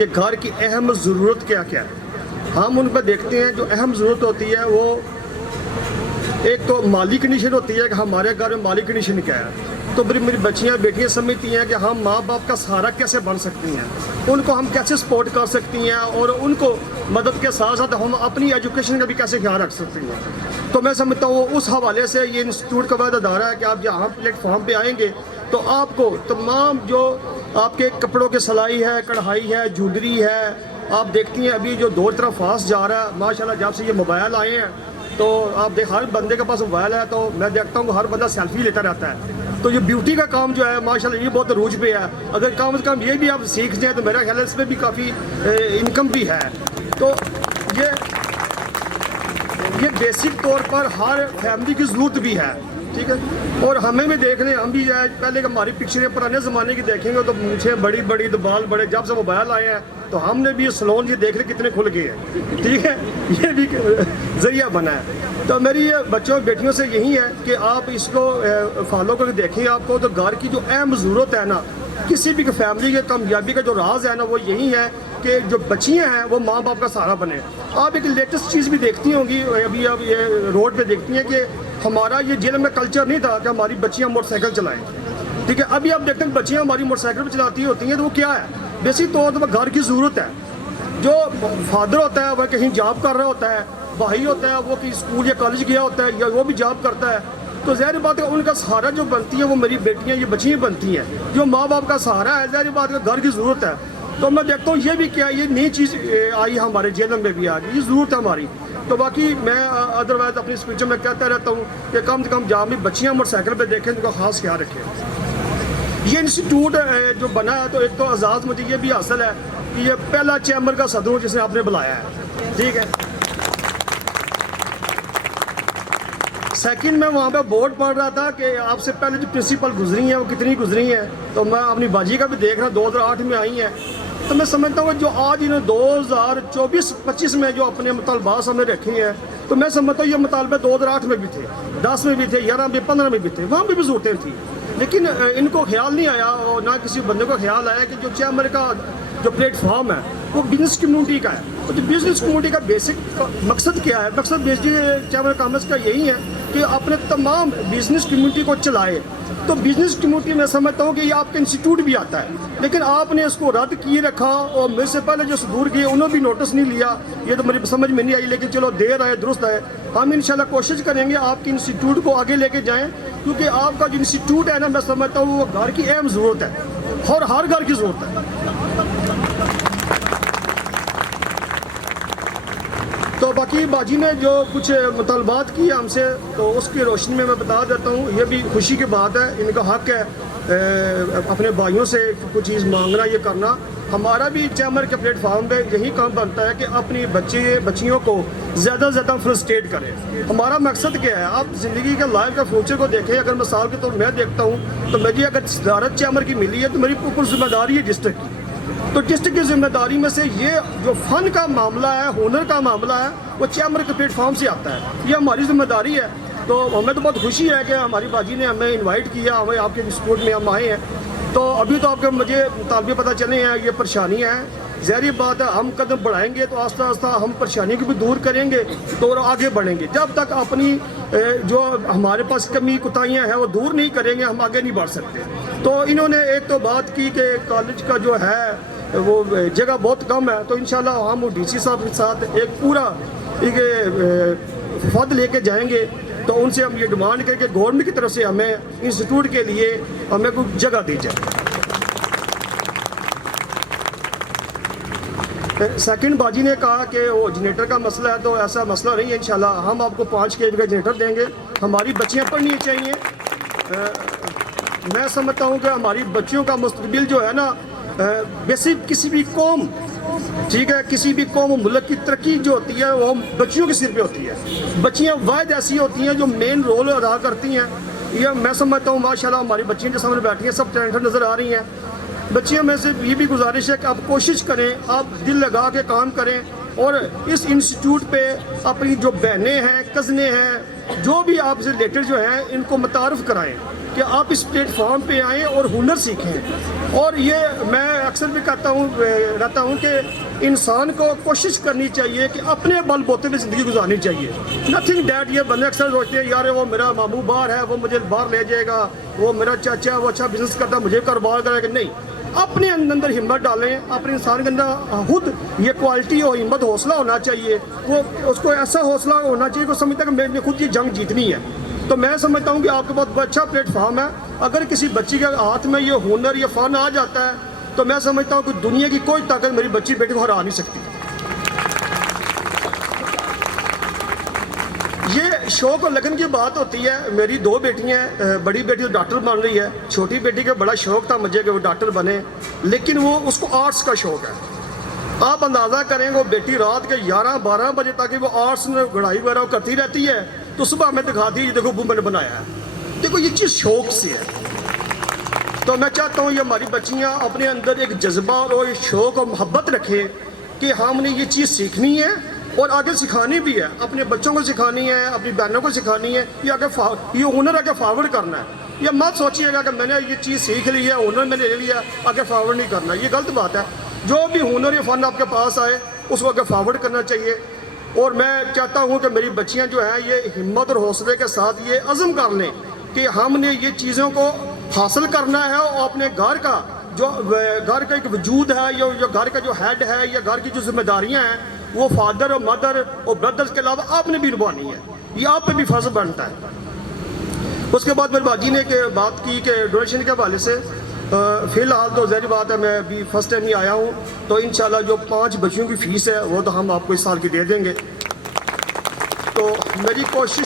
کہ گھر کی اہم ضرورت کیا کیا ہے. ہم ان پہ دیکھتے ہیں جو اہم ضرورت ہوتی ہے وہ ایک تو مالی کنڈیشن ہوتی ہے کہ ہمارے گھر میں مالی کنڈیشن کیا ہے. تو میری بچیاں بیٹیاں سمجھتی ہیں کہ ہم ماں باپ کا سہارا کیسے بن سکتی ہیں, ان کو ہم کیسے سپورٹ کر سکتی ہیں اور ان کو مدد کے ساتھ ساتھ ہم اپنی ایجوکیشن کا بھی کیسے خیال رکھ سکتی ہیں. تو میں سمجھتا ہوں اس حوالے سے یہ انسٹیٹیوٹ کا واحد ادارہ ہے کہ آپ جہاں پلیٹ فارم پہ آئیں گے تو آپ کو تمام جو آپ کے کپڑوں کے سلائی ہے, کڑھائی ہے, جولری ہے, آپ دیکھتی ہیں ابھی جو دور طرف فاسٹ جا رہا ہے ماشاءاللہ. جب سے یہ موبائل آئے ہیں تو آپ ہر بندے کے پاس موبائل ہے تو میں دیکھتا ہوں کہ ہر بندہ سیلفی لیتا رہتا ہے. تو یہ بیوٹی کا کام جو ہے ماشاءاللہ یہ بہت عروج پہ ہے. اگر کم از کم یہ بھی آپ سیکھ جائیں تو میرا خیال ہے اس میں بھی کافی انکم بھی ہے. تو یہ بیسک طور پر ہر فیملی کی ضرورت بھی ہے, ٹھیک ہے. اور ہمیں بھی دیکھ لیں, ہم بھی جائے پہلے ہماری پکچریں پرانے زمانے کی دیکھیں گے تو مونچھیں بڑی بڑی تو بال بڑے. جب سے موبائل آئے ہیں تو ہم نے بھی یہ سلون یہ دیکھ لیں کتنے کھل گئے ہیں, ٹھیک ہے. یہ بھی ذریعہ بنا ہے. تو میری یہ بچوں بیٹیوں سے یہی ہے کہ آپ اس کو فالو کر کے دیکھیں. آپ کو تو گھر کی جو اہم ضرورت ہے نا, کسی بھی فیملی کے کامیابی کا جو راز ہے نا وہ یہی ہے کہ جو بچیاں ہیں وہ ماں باپ کا سہارا بنے. آپ ایک لیٹسٹ چیز بھی دیکھتی ہوں گی, ابھی آپ یہ روڈ پہ دیکھتی ہیں کہ ہمارا یہ جیل میں کلچر نہیں تھا کہ ہماری بچیاں موٹر سائیکل چلائیں, ٹھیک ہے. ابھی آپ دیکھتے ہیں بچیاں ہماری موٹر سائیکل پہ چلاتی ہوتی ہیں تو وہ کیا ہے, بیسک طور پر گھر کی ضرورت ہے. جو فادر ہوتا ہے وہ کہیں جاب کر رہا ہوتا ہے, بھائی ہوتا ہے وہ کہیں اسکول یا کالج گیا ہوتا ہے یا وہ بھی جاب کرتا ہے, تو ظاہر بات ہے ان کا سہارا جو بنتی ہے وہ میری بیٹیاں یہ بچیاں بنتی ہیں جو ماں باپ کا سہارا ہے. ظاہر بات ہے گھر کی ضرورت ہے. تو میں دیکھتا ہوں یہ بھی کیا یہ نئی چیز آئی ہمارے جیل میں بھی آ گئی, یہ ضرورت ہے ہماری. تو باقی میں ادروائز اپنی اسپیچ میں کہتا رہتا ہوں کہ کم سے کم جہاں بھی بچیاں موٹر سائیکل پہ دیکھیں ان کا خاص خیال رکھیں. یہ انسٹیٹیوٹ جو بنا ہے تو ایک تو اعزاز مجھے یہ بھی حاصل ہے کہ یہ پہلا چیمبر کا صدر جس نے آپ نے بلایا ہے, ٹھیک ہے. سیکنڈ میں وہاں پہ بورڈ پڑھ رہا تھا کہ آپ سے پہلے جو پرنسپل گزری ہیں وہ کتنی گزری ہیں, تو میں اپنی باجی کا بھی دیکھ رہا 2008 میں آئی ہیں. تو میں سمجھتا ہوں کہ جو آج انہوں نے 2024-25 میں جو اپنے مطالبات سامنے رکھے ہیں تو میں سمجھتا ہوں یہ مطالبے 2008 میں بھی تھے, 10 میں بھی تھے, 11 میں 15 میں بھی تھے, وہاں بھی ضرورتیں تھیں. لیکن ان کو خیال نہیں آیا اور نہ کسی بندے کو خیال آیا کہ جو چیمبر کا جو پلیٹ فارم ہے وہ بزنس کمیونٹی کا ہے. اور جو بزنس کمیونٹی کا بیسک مقصد کیا ہے, مقصد بیسک چیمبر کامرس کا یہی ہے کہ اپنے تمام بزنس کمیونٹی کو چلائے. تو بزنس کمیونٹی میں سمجھتا ہوں کہ یہ آپ کا انسٹیٹیوٹ بھی آتا ہے, لیکن آپ نے اس کو رد کیے رکھا اور میرے سے پہلے جو صدور کیے انہوں نے بھی نوٹس نہیں لیا. یہ تو میری سمجھ میں نہیں آئی, لیکن چلو دیر آئے درست آئے. ہم انشاءاللہ کوشش کریں گے آپ کے انسٹیٹیوٹ کو آگے لے کے جائیں, کیونکہ آپ کا جو انسٹیٹیوٹ ہے نا میں سمجھتا ہوں وہ گھر کی اہم ضرورت ہے اور ہر گھر کی ضرورت ہے. تو باقی باجی نے جو کچھ مطالبات کیے ہم سے تو اس کی روشنی میں بتا دیتا ہوں. یہ بھی خوشی کی بات ہے, ان کا حق ہے اپنے بھائیوں سے کچھ چیز مانگنا, یہ کرنا. ہمارا بھی چیمبر کے پلیٹ فارم پہ یہی کام بنتا ہے کہ اپنی بچیوں کو زیادہ سے زیادہ فرسٹریٹ کریں. ہمارا مقصد کیا ہے, آپ زندگی کے لائف کا فیوچر کو دیکھیں. اگر مثال کے طور میں دیکھتا ہوں تو مجھے اگر صدارت چیمبر کی ملی ہے تو میری اوپر ذمہ داری ہے ڈسٹرکٹ کی. تو ڈسٹرکٹ کی ذمہ داری میں سے یہ جو فن کا معاملہ ہے, ہنر کا معاملہ ہے, وہ چیمبر کے پلیٹ فارم سے آتا ہے. یہ ہماری ذمہ داری ہے. تو ہمیں تو بہت خوشی ہے کہ ہماری باجی نے ہمیں انوائٹ کیا, ہمیں آپ کے انسٹیٹیوٹ میں ہم آئے ہیں. تو ابھی تو آپ کے مجھے مطالبے پتہ چلے ہیں, یہ پریشانیاں ہیں. ظاہری بات ہے ہم قدم بڑھائیں گے تو آہستہ آہستہ ہم پریشانی کو بھی دور کریں گے تو آگے بڑھیں گے. جب تک اپنی جو ہمارے پاس کمی کوتاہیاں ہیں وہ دور نہیں کریں گے ہم آگے نہیں بڑھ سکتے. تو انہوں نے ایک تو بات کی کہ کالج کا جو ہے وہ جگہ بہت کم ہے, تو انشاءاللہ ہم ڈی سی صاحب کے ساتھ ایک پورا ایک وفد لے کے جائیں گے. تو ان سے ہم یہ ڈیمانڈ کریں کہ گورنمنٹ کی طرف سے ہمیں انسٹیٹیوٹ کے لیے ہمیں کوئی جگہ دی جائے. سیکنڈ باجی نے کہا کہ وہ جنریٹر کا مسئلہ ہے, تو ایسا مسئلہ نہیں ہے. انشاءاللہ ہم آپ کو 5 kW کا جنریٹر دیں گے. ہماری بچیاں پڑھنی چاہیے. میں سمجھتا ہوں کہ ہماری بچیوں کا مستقبل جو ہے نا بیسک کسی بھی قوم, ٹھیک ہے, کسی بھی قوم و ملک کی ترقی جو ہوتی ہے وہ بچیوں کے سر پہ ہوتی ہے. بچیاں واحد ایسی ہوتی ہیں جو مین رول ادا کرتی ہیں. یہ میں سمجھتا ہوں ماشاءاللہ ہماری بچیاں جو سامنے بیٹھی ہیں سب ٹیلنٹڈ نظر آ رہی ہیں. بچیوں میں سے یہ بھی گزارش ہے کہ آپ کوشش کریں, آپ دل لگا کے کام کریں اور اس انسٹیٹیوٹ پہ اپنی جو بہنیں ہیں, کزنیں ہیں, جو بھی آپ سے ریلیٹڈ جو ہیں ان کو متعارف کرائیں کہ کہ آپ اس پلیٹ فارم پہ آئیں اور ہنر سیکھیں. اور یہ میں اکثر بھی رہتا ہوں کہ انسان کو کوشش کرنی چاہیے کہ اپنے بل بوتے پہ زندگی گزارنی چاہیے. نتھنگ ڈیٹ. یہ بندے اکثر سوچتے ہیں یار وہ میرا ماموں باہر ہے, وہ مجھے باہر لے جائے گا, وہ میرا چاچا وہ اچھا بزنس کرتا ہے مجھے کاروبار کرے گا. نہیں, اپنے اندر ہمت ڈالیں. اپنے انسان کے اندر خود یہ کوالٹی اور ہمت حوصلہ ہونا چاہیے. وہ اس کو ایسا حوصلہ ہونا چاہیے کہ سمجھتا ہے کہ میں نے خود یہ جنگ جیتنی ہے. تو میں سمجھتا ہوں کہ آپ کے بہت اچھا پلیٹ فارم ہے. اگر کسی بچی کے ہاتھ میں یہ ہنر یہ فن آ جاتا ہے تو میں سمجھتا ہوں کہ دنیا کی کوئی طاقت میری بچی بیٹی کو ہرا نہیں سکتی. یہ شوق اور لگن کی بات ہوتی ہے. میری 2 بیٹیاں ہیں. بڑی بیٹی ڈاکٹر بن رہی ہے. چھوٹی بیٹی کا بڑا شوق تھا مجھے کہ وہ ڈاکٹر بنے, لیکن وہ اس کو آرٹس کا شوق ہے. آپ اندازہ کریں وہ بیٹی رات کے 11-12 بجے تک وہ آرٹس میں گڑھائی وغیرہ کرتی رہتی ہے, تو صبح ہمیں دکھاتی ہے یہ دیکھو ابو میں نے بنایا ہے. دیکھو یہ چیز شوق سے ہے. تو میں چاہتا ہوں یہ ہماری بچیاں اپنے اندر ایک جذبہ اور شوق اور محبت رکھیں کہ ہم نے یہ چیز سیکھنی ہے اور آگے سکھانی بھی ہے. اپنے بچوں کو سکھانی ہے, اپنی بہنوں کو سکھانی ہے. یہ ہنر آگے فارورڈ کرنا ہے. یہ مت سوچیے گا کہ میں نے یہ چیز سیکھ لی ہے, ہنر میں نے لے لیا, آگے فارورڈ نہیں کرنا. یہ غلط بات ہے. جو بھی ہنر یا فن آپ کے پاس آئے اس کو آگے فارورڈ کرنا چاہیے. اور میں چاہتا ہوں کہ میری بچیاں جو ہیں یہ ہمت اور حوصلے کے ساتھ یہ عزم کر لیں کہ ہم نے یہ چیزوں کو حاصل کرنا ہے, اور اپنے گھر کا جو گھر کا ایک وجود ہے, یا جو گھر کا جو ہیڈ ہے, یا گھر کی جو ذمہ داریاں ہیں وہ فادر اور مدر اور بردرز کے علاوہ آپ نے بھی نبھانی ہے. یہ آپ پہ بھی فرض بنتا ہے. اس کے بعد میرے باجی نے بات کی کہ ڈونیشن کے حوالے سے فی الحال تو ظاہری بات ہے میں ابھی فرسٹ ٹائم ہی آیا ہوں, تو انشاءاللہ جو 5 بچیوں کی فیس ہے وہ تو ہم آپ کو اس سال کی دے دیں گے. تو میری کوشش